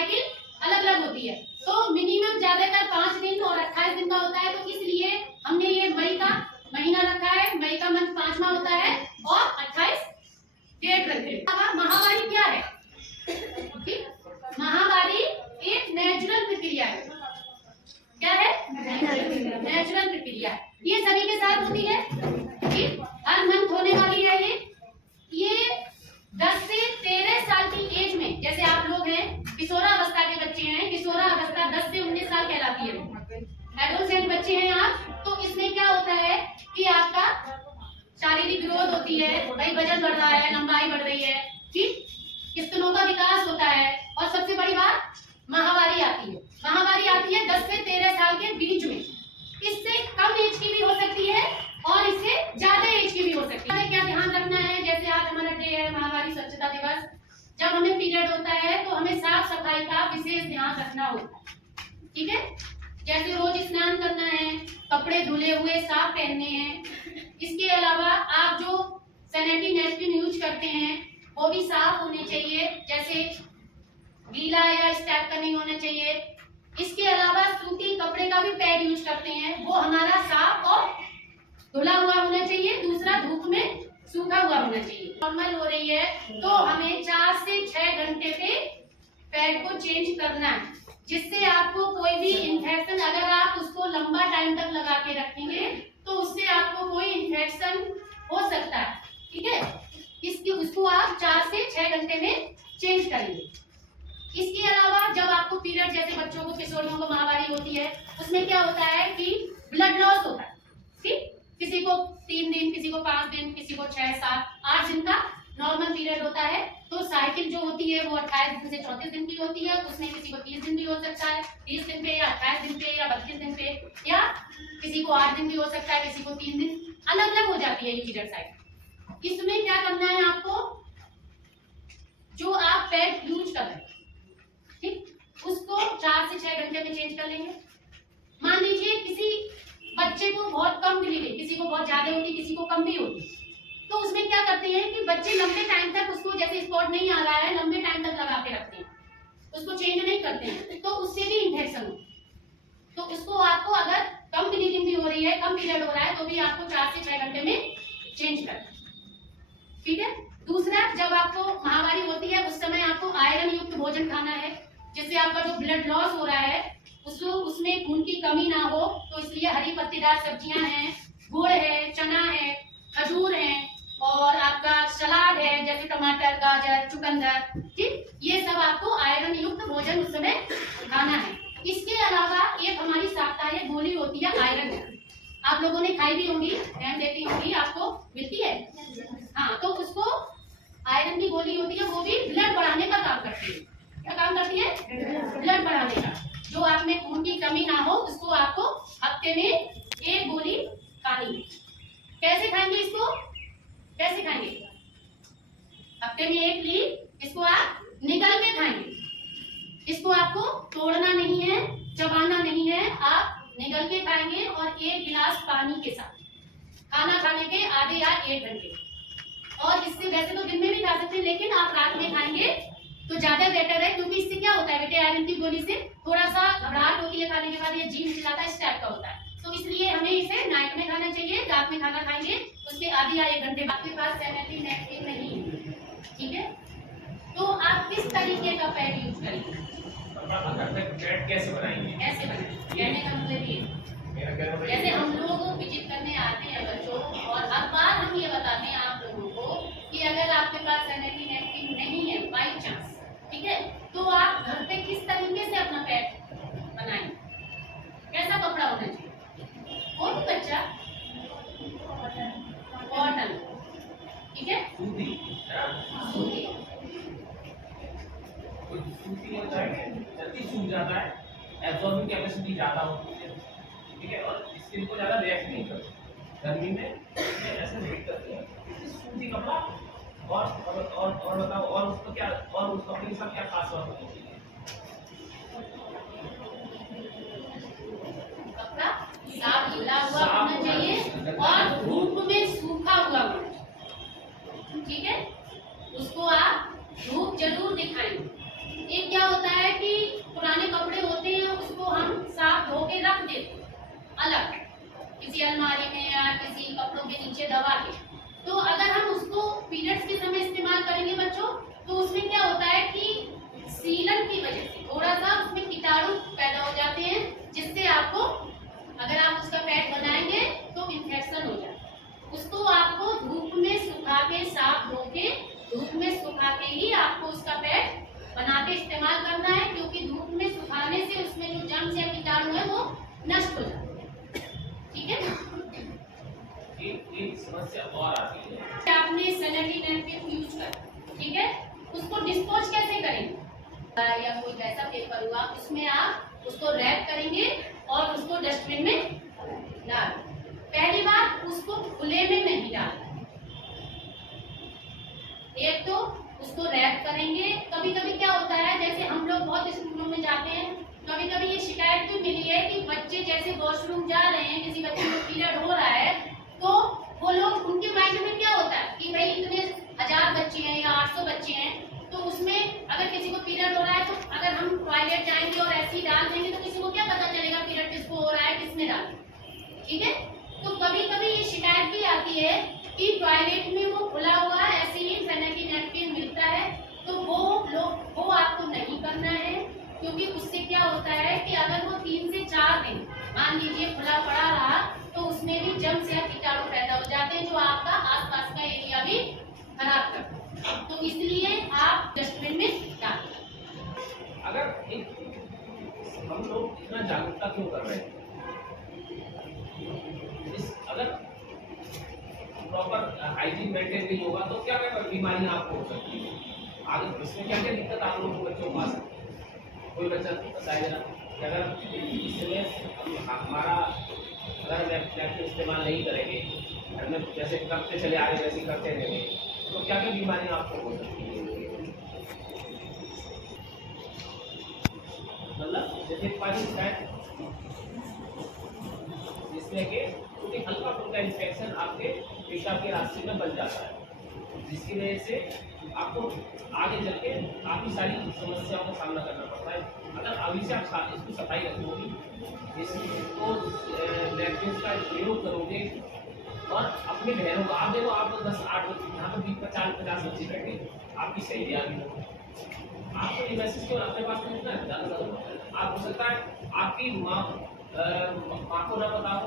Cycle अलग अलग होती है। तो मिनिमम ज्यादातर 5 दिन और 28 दिन का होता है, तो इसलिए हमने ये मई का महीना रखा है। मई का मंथ 5वां होता है और 28 डेट रखे। महावारी क्या है? महावारी एक नेचुरल प्रक्रिया है। क्या है? नेचुरल प्रक्रिया। ये सभी के साथ होती है, हर मंथ होने वाली है। ये 10 से 13 साल की एज में, जैसे आप लोग हैं किशोरावस्था के बच्चे हैं, किशोरावस्था 10 से 19 साल कहलाती है। एडोलसेंट बच्चे हैं आप, तो इसमें क्या होता है कि आपका शारीरिक ग्रोथ होती है, भाई वजन बढ़ रहा है, लंबाई बढ़ रही है, ठीक, स्तनों का विकास होता है। और सबसे बड़ी बात महावारी आती है। महावारी आती है 10 से 13 साल के बीच में। इससे कम एज की भी हो सकती है और इससे ज्यादा एज की भी हो सकती है। क्या ध्यान रखना है, जैसे आज हमारा डे है महावारी स्वच्छता दिवस, जब हमें पीरियड होता है तो हमें साफ सफाई का विशेष ध्यान रखना होता है, ठीक है। जैसे रोज स्नान करना है, कपड़े धुले हुए साफ पहनने हैं। इसके अलावा आप जो सैनिटरी नैपकिन यूज करते हैं वो भी साफ होने चाहिए, जैसे गीला या इस टाइप का नहीं होना चाहिए। इसके अलावा सूती कपड़े का भी पैड यूज करते हैं, वो हमारा साफ और धुला हुआ होना चाहिए। दूसरा धूप में सूखा हुआ होना चाहिए। नॉर्मल हो रही है तो हमें 4 से 6 घंटे पे पैड को चेंज करना है, जिससे आपको कोई भी इन्फेक्शन, अगर आप उसको लंबा टाइम तक लगा के रखेंगे तो उससे आपको कोई इन्फेक्शन हो सकता है, ठीक है। उसको आप 4 से 6 घंटे में चेंज करेंगे। इसके अलावा जब आपको पीरियड, जैसे बच्चों को, किशोरियों को महावारी होती है, उसमें क्या होता है कि ब्लड लॉस होता है, ठीक। किसी को 3 दिन, किसी को 5 दिन, किसी को 6, 7, 8 दिन का नॉर्मल पीरियड होता है। तो साइकिल जो होती है वो 28 दिन से 34 दिन की होती है। उसमें किसी को 30 दिन भी हो सकता है, 30 दिन पे या 28 दिन पे या 32 दिन पे, या किसी को 8 दिन भी हो सकता है, किसी को 3 दिन, अलग अलग हो जाती है ये पीरियड साइकिल। इसमें क्या करना है आपको, जो आप पैड यूज कर रहे हैं, ठीक, उसको 4 से 6 घंटे में चेंज कर लेंगे। मान लीजिए किसी बच्चे को बहुत कम ब्लीडिंग, किसी को बहुत ज्यादा होती, किसी को कम भी होती, तो उसमें क्या करते हैं कि बच्चे लंबे टाइम तक उसको, जैसे स्पॉट नहीं आ रहा है, लंबे टाइम तक लगा के रखते हैं, उसको चेंज नहीं करते हैं, तो उससे भी इन्फेक्शन हो। तो उसको आपको अगर कम ब्लीडिंग भी हो रही है, कम पीरियड हो रहा है, तो भी आपको 4 से 6 घंटे में चेंज करना है, ठीक है। दूसरा, जब आपको महावारी होती है उस समय आपको आयरन युक्त भोजन खाना है, जिससे आपका जो ब्लड लॉस हो रहा है उसमें खून की कमी ना हो। तो इसलिए हरी पत्तेदार सब्जियां हैं, गुड़ है, चना है, खजूर है, और आपका सलाद है, जैसे टमाटर, गाजर, चुकंदर, ठीक, ये सब आपको आयरन युक्त भोजन उस समय खाना है। इसके अलावा एक हमारी साप्ताहिक गोली होती है आयरन, आप लोगों ने खाई भी होंगी, ध्यान देती होंगी, आपको मिलती है, हाँ। तो उसको आयरन की गोली होती है, वो भी ब्लड बढ़ाने का काम करती है। क्या काम करती है? ब्लड बढ़ाने का। जो आप में खून की कमी ना हो, उसको आपको हफ्ते में 1 गोली खानी है। कैसे खाएंगे इसको? कैसे खाएंगे? हफ्ते में 1 ली, इसको आप निगल के खाएंगे। इसको आपको तोड़ना नहीं है, चबाना नहीं है, आप निगल के खाएंगे और 1 गिलास पानी के साथ, खाना खाने के आधे या 1 घंटे। और इससे वैसे तो दिन में भी खा सकते हैं, लेकिन आप रात में खाएंगे तो ज्यादा बेटर है, क्योंकि इससे क्या होता है बेटे, आयरन की गोली से थोड़ा सा घबराहट होती है खाने के बाद, ये जी चिल्लाता है, इस टाइप का होता है। तो इसलिए हमें इसे नाइट में खाना चाहिए। रात में खाना खाएंगे उसके आधे या 1 घंटे बाद। आपके पास सैनिटरी नैपकिन नहीं है, ठीक है, तो आप किस तरीके का पैड यूज करेंगे? पैड कैसे बनाएंगे? कैसे बनाएंगे कहने का मतलब ये, जैसे हम लोग विजिट करने आते हैं बच्चों, और हर बार हम ये बताते हैं आप लोगों को कि अगर आपके पास सैनिटरी नैपकिन नहीं है बाई चांस, ठीक है, तो आप घर पे किस तरीके से अपना पैड बनाएंगे? कैसा कपड़ा होना चाहिए? वो भी बच्चा कॉटन, ठीक है, सूती, सूती, सूती होता है, जल्दी सूख जाता है, एब्जॉर्बिंग कैपेसिटी ज्यादा होती है, ठीक है, और स्किन को ज्यादा रिएक्ट नहीं करती, गर्मी में ऐसे वेट करती है। सूती कपड़ा और बताओ, और उसका क्या, और उस कपड़े के साथ क्या खास बात होती है? कपड़ा साफ गीला हुआ होना चाहिए और धूप में सूखा हुआ होना चाहिए, ठीक है। उसको आप धूप जरूर दिखाएं। एक क्या होता है कि अलमारी में या किसी कपड़ों के नीचे दबा के, तो अगर हम उसको पीरियड्स के समय इस्तेमाल करेंगे बच्चों, तो उसमें क्या होता है कि सीलन की वजह से थोड़ा सा उसमें कीटाणु पैदा हो जाते हैं, जिससे आपको, अगर आप उसका पैड बनाएंगे तो इन्फेक्शन हो जाता है। उसको आपको धूप में सुखा के, साफ धो के धूप में सुखा के ही आपको उसका पैड बना के इस्तेमाल करना है, क्योंकि धूप में सुखाने से उसमें जो जर्म्स या कीटाणु है वो नष्ट हो जाते हैं। ठीक है ना? एक समस्या और आती है, आपने सैनिटरी नैपकिन यूज कर, ठीक है, उसको डिस्पोज कैसे करेंगे? या कोई ऐसा पेपर हुआ उसमें आप उसको रैप करेंगे और उसको डस्टबिन में डाल। पहली बात, उसको खुले में नहीं डालना। एक तो उसको रैप करेंगे। कभी कभी क्या होता है, जैसे हम लोग बहुत स्कूलों में जाते हैं, कभी कभी ये शिकायत भी मिली है कि बच्चे जैसे वॉशरूम जा रहे हैं, किसी बच्चे को पीरियड हो रहा है, तो वो लोग, उनके माइंड में क्या होता है कि भाई इतने 1000 बच्चे हैं या 800 बच्चे हैं, तो उसमें अगर किसी को पीरियड हो रहा है, तो अगर हम टॉयलेट जाएंगे और ऐसे ही डाल देंगे तो किसी को क्या पता चलेगा पीरियड किसको हो रहा है, किसने डाला। ठीक है, तो कभी कभी ये शिकायत भी आती है कि टॉयलेट में वो खुला हुआ ऐसे ही सैनिटरी नैपकिन मिलता है, तो वो आपको नहीं करना है, क्योंकि उससे क्या होता है कि अगर वो 3 से 4 दिन मान लीजिए खुला पड़ा रहा, तो उसमें भी जर्म्स या कीटाणु पैदा हो जाते हैं, जो आपका आसपास का एरिया भी खराब करता है। तो इसलिए आप डस्टबिन में डालें। अगर एक हम लोग इतना जागरूकता क्यों कर रहे हैं, अगर प्रॉपर हाइजीन मेंटेन नहीं होगा तो क्या क्या बीमारियां आपको हो सकती है आगे, इसमें क्या क्या दिक्कत आप लोगों को बच्चों को आ सकती है? कोई बच्चा बताया जरा कि अगर इसमें हमारा अगर नैपकिन इस्तेमाल नहीं करेंगे, घर में जैसे करते चले आ रहे वैसे करते रहेंगे, तो क्या क्या बीमारियां आपको हो सकती है? मतलब जैसे पानी है जिसमें कि क्योंकि हल्का फुल्का इन्फेक्शन आपके पेशाब के रास्ते में बन जाता है, जिसकी वजह से आपको आगे चल के काफ़ी सारी समस्याओं का सामना करना पड़ता है। अगर अभी से आप इसकी सफाई रखोगे, इसको नैपकिन का प्रयोग करोगे और अपनी बहनों को, आप देखो आप लोग 10-8 बच्चे यहाँ पर 40-50 बच्चे बैठे, आपकी सहेलियाँ भी हो, आपको ये मैसेज क्यों अपने पास में इतना ज़्यादा आप हो सकता है आपकी माँ को ना बताओ,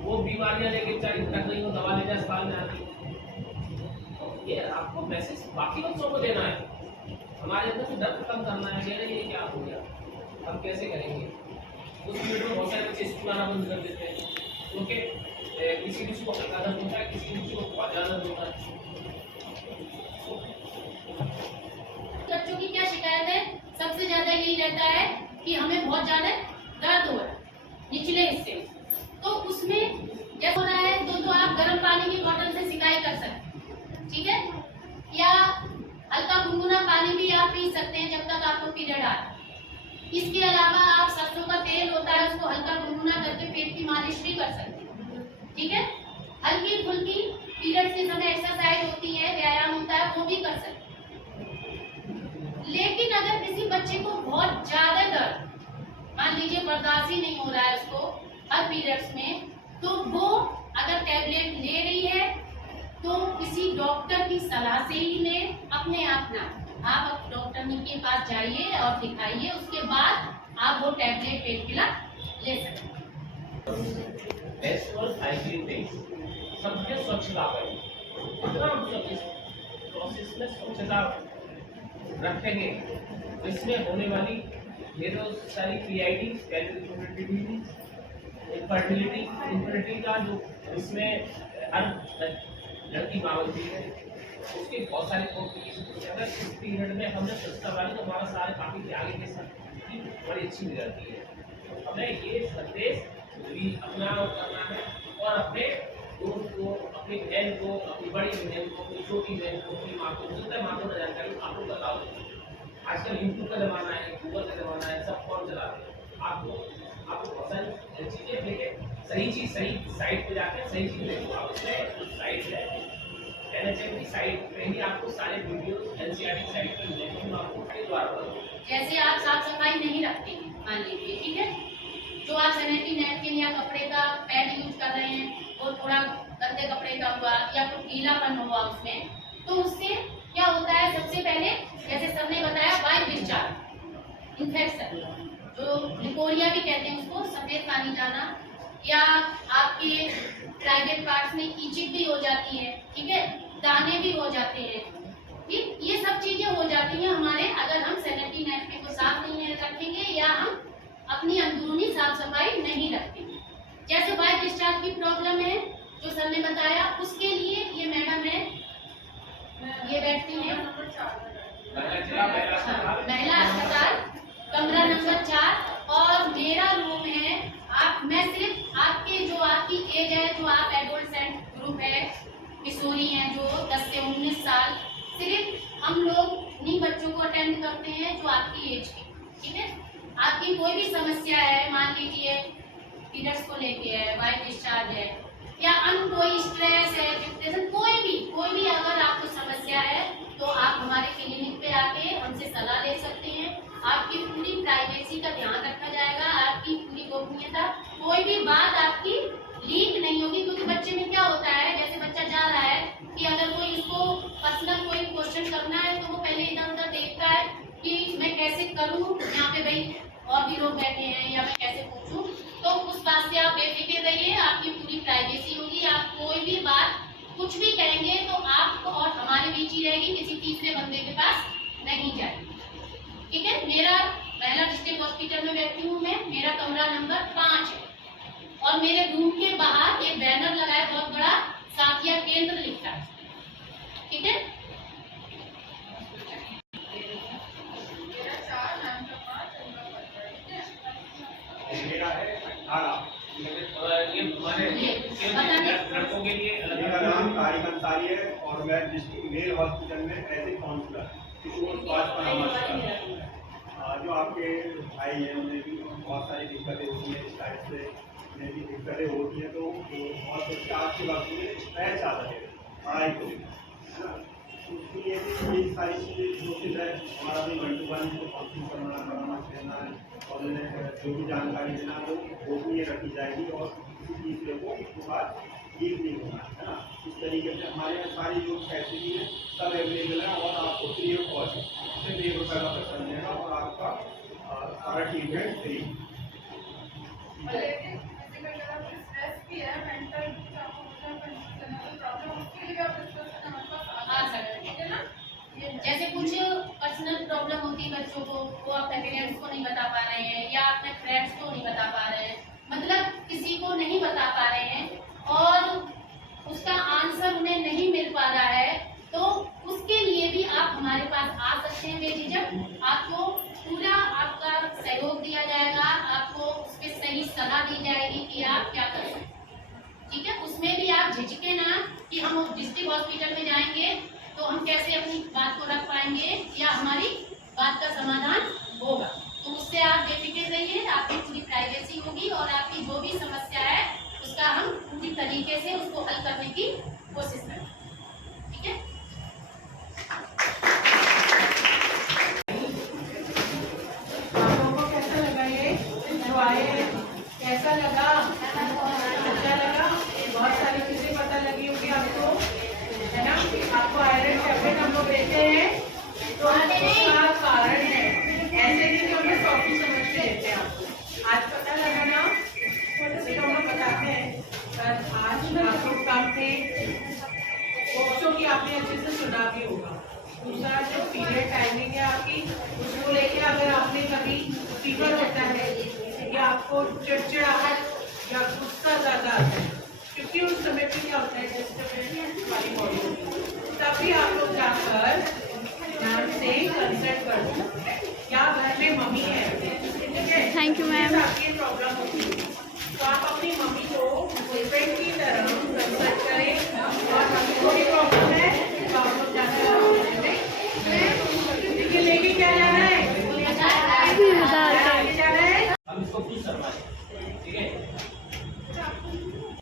वो बीमारियां लेके बेचारी तक नहीं हो, दवा लेने अस्पताल में आती है। ये आपको मैसेज बाकी बच्चों को देना है, हमारे अंदर से डर खत्म करना है। ये क्या हो गया, हम कैसे करेंगे? उस पीरियड में बहुत सारे बच्चे स्कूल आना बंद कर देते हैं, क्योंकि किसी को हल्का दर्द होता है, किसी को बहुत ज़्यादा दर्द होता है। बच्चों की क्या शिकायत है? सबसे ज्यादा यही रहता है कि हमें बहुत ज्यादा दर्द हो रहा है निचले हिस्से में, तो उसमें जब हो रहा है तो आप गर्म पानी की बोतल से सिकाई कर सकते हैं, ठीक है, या हल्का गुनगुना पानी भी आप पी सकते हैं जब तक आपको पीरियड आ रहा है। इसके अलावा आप सरसों का तेल होता है, उसको हल्का गुनगुना करके पेट की मालिश भी कर सकते हैं। ठीक है, हल्की फुल्की पीरियड के समय एक्सरसाइज होती है, व्यायाम होता है, वो भी कर सकते हैं। लेकिन अगर किसी बच्चे को बहुत ज्यादा दर्द, मान लीजिए बर्दाश्त ही नहीं हो रहा है उसको हर पीरियड्स में, तो वो अगर टैबलेट ले रही है तो किसी डॉक्टर की सलाह से ही ले, अपने आप ना। आप डॉक्टर के पास जाइए और दिखाइए, उसके बाद आप वो टैबलेट पेट पिला ले सकते हैं। सबसे स्वच्छता करें, प्रोसेस में स्वच्छता रखेंगे, इसमें होने वाली ये जो सारी PID इनफर्टिलिटी का जो इसमें हर लड़की माँ होती है, उसके बहुत सारे कॉम्प्लिकेशन। अगर इस पीरियड में हमने स्वच्छता वाली तो हमारा सारे काफी आगे के साथ बड़ी अच्छी हो जाती है। हमें ये संदेश भी अपना करना है और अपने दोस्त को, अपनी बहन को, अपनी बड़ी बहन को, अपनी छोटी बहन को, अपनी माँ को, जितना माँ को जानकारी आप लोग बताओ। आजकल यूट्यूब का जमाना है, गूगल का जमाना है, सब कौन चलाते हैं। आपको बहुत सारी चीजें लेके सही चीज सही साइट पे जाके सही चीज देखो। आप उसमें साइट है NHM की साइट पे ही आपको सारे वीडियो NCERT की साइट पे मिलेंगे, आपको के द्वारा। जैसे आप साफ सफाई नहीं रखते हैं मान लीजिए, ठीक है, जो आप सैनिटरी नैपकिन या कपड़े का पैड यूज कर रहे हैं वो थोड़ा गंदे कपड़े का हुआ या कुछ गीलापन हुआ उसमें, तो उससे क्या होता है, सबसे पहले जैसे सर ने बताया वायु डिस्चार्ज इन्फेक्शन, जो लिकोरिया भी कहते हैं उसको, सफेद पानी जाना, या आपके प्राइवेट पार्ट्स में कीचिक भी हो जाती है, ठीक है, दाने भी हो जाते हैं, ठीक, ये सब चीजें हो जाती हैं हमारे अगर हम सैनिटरी नैपकिन को साफ नहीं रखेंगे या हम अपनी अंदरूनी साफ सफाई नहीं रखेंगे। जैसे वायु डिस्चार्ज की प्रॉब्लम है जो सर ने बताया, उसके लिए ये मैडम है, ये बैठती हैं महिला अस्पताल कमरा नंबर 4 और मेरा रूम है। मैं सिर्फ आपके जो आपकी एज है, जो आप एडोलसेंट ग्रुप है, किशोरी हैं जो 10 से 19 साल, सिर्फ हम लोग उन्हीं बच्चों को अटेंड करते हैं जो आपकी एज के, ठीक है। आपकी कोई भी समस्या है, मान लीजिए पीरियड्स को लेके है, वायु डिस्चार्ज है, या अन्य कोई स्ट्रेस है, डिप्रेशन, कोई भी अगर आपको समस्या है तो आप हमारे क्लिनिक पे आके हमसे सलाह ले सकते हैं। आपकी पूरी प्राइवेसी का ध्यान रखा जाएगा, आपकी पूरी गोपनीयता, कोई भी बात आपकी लीक नहीं होगी, क्योंकि बच्चे में क्या होता है, जैसे बच्चा जा रहा है कि अगर कोई उसको पर्सनल कोई क्वेश्चन करना है तो वो पहले इधर उधर देखता है कि मैं कैसे करूँ, यहाँ पे भाई और भी लोग बैठे हैं या मैं कैसे पूछूं, तो उस बात से आप बेफिक्र रहिए, आपकी पूरी प्राइवेसी होगी। आप कोई भी बात कुछ भी कहेंगे तो आपको और हमारे बीच ही रहेगी, किसी तीसरे बंदे के पास नहीं जाएगी, ठीक है। मेरा महिला डिस्ट्रिक्ट हॉस्पिटल में बैठी हूँ मैं, मेरा कमरा नंबर 5 है और मेरे रूम के बाहर एक बैनर लगा है बहुत बड़ा, साथिया केंद्र लिखा है, ठीक है। मेरा है 18। लड़कों के लिए मेरा नाम तारिक अंसारी है और मैं डिस्ट्रिक्ट मेल हॉस्पिटल में एज ए काउंसलर किशोर स्वास्थ्य परामर्श। जो आपके भाई हैं उन्हें भी बहुत सारी दिक्कतें होती हैं, इस टाइप से उन्हें भी दिक्कतें होती हैं, तो बहुत बच्चे आज के वक्त में स्ट्रेस ज़्यादा है पढ़ाई को, है ना। उसके लिए भी ये सारी चीज़ें कोशिश है हमारा भी 1 to 1 काउंसलिंग करना, परामर्श देना और उन्हें जो भी जानकारी देना वो गोपनीय रखी जाएगी और किसी तीसरे को उसके बाद लीक नहीं होना, है ना। इस तरीके से हमारे यहाँ सारी जो फैसिलिटी है सब अवेलेबल है और आपको फ्री ऑफ कॉस्ट सिर्फ 1 रुपये का पैसा मिलेगा और आपका सारा ट्रीटमेंट फ्री। हाँ सर, जैसे कुछ पर्सनल प्रॉब्लम होती है बच्चों को, वो अपने पेरेंट्स को नहीं बता पा रहे हैं या अपने फ्रेंड्स को नहीं बता पा रहे हैं, मतलब किसी को नहीं बता पा रहे हैं और उसका आंसर उन्हें नहीं मिल पा रहा है, तो उसके लिए भी आप हमारे पास आ सकते हैं बेझिझक। आपको पूरा आपका सहयोग दिया जाएगा, आपको उस पर सही सलाह दी जाएगी कि आप क्या कर सकते हैं, ठीक है। उसमें भी आप झिझके ना कि हम डिस्ट्रिक्ट हॉस्पिटल में जाएंगे तो हम कैसे अपनी बात को रख पाएंगे या हमारी बात का समाधान होगा, तो उससे आप बेफिक्र रहिए, आपकी पूरी प्राइवेसी होगी और आपकी जो भी समस्या है उसका हम पूरी तरीके से उसको हल करने की कोशिश करेंगे, ठीक है। आप लोगों को कैसा लगा ये जो आए, कैसा लगा? अच्छा लगा? बहुत सारी चीजें पता लगी होगी आपको, है ना। आपको आयरन टैबलेट हम लोग देते हैं तो उसका कारण है, ऐसे नहीं कि हम लोग सॉफ्टी समझ के देते हैं आपको। आज पता लगा ना, जैसे हम लोग बताते हैं आज आप लोग काम थे बच्चों की, आपने अच्छे से सुना भी होगा। दूसरा जो पीरियड टाइमिंग है आपकी, उसको लेके अगर आपने कभी फीवर होता है या आपको चिड़चिड़ाहट या गुस्सा ज़्यादा आता है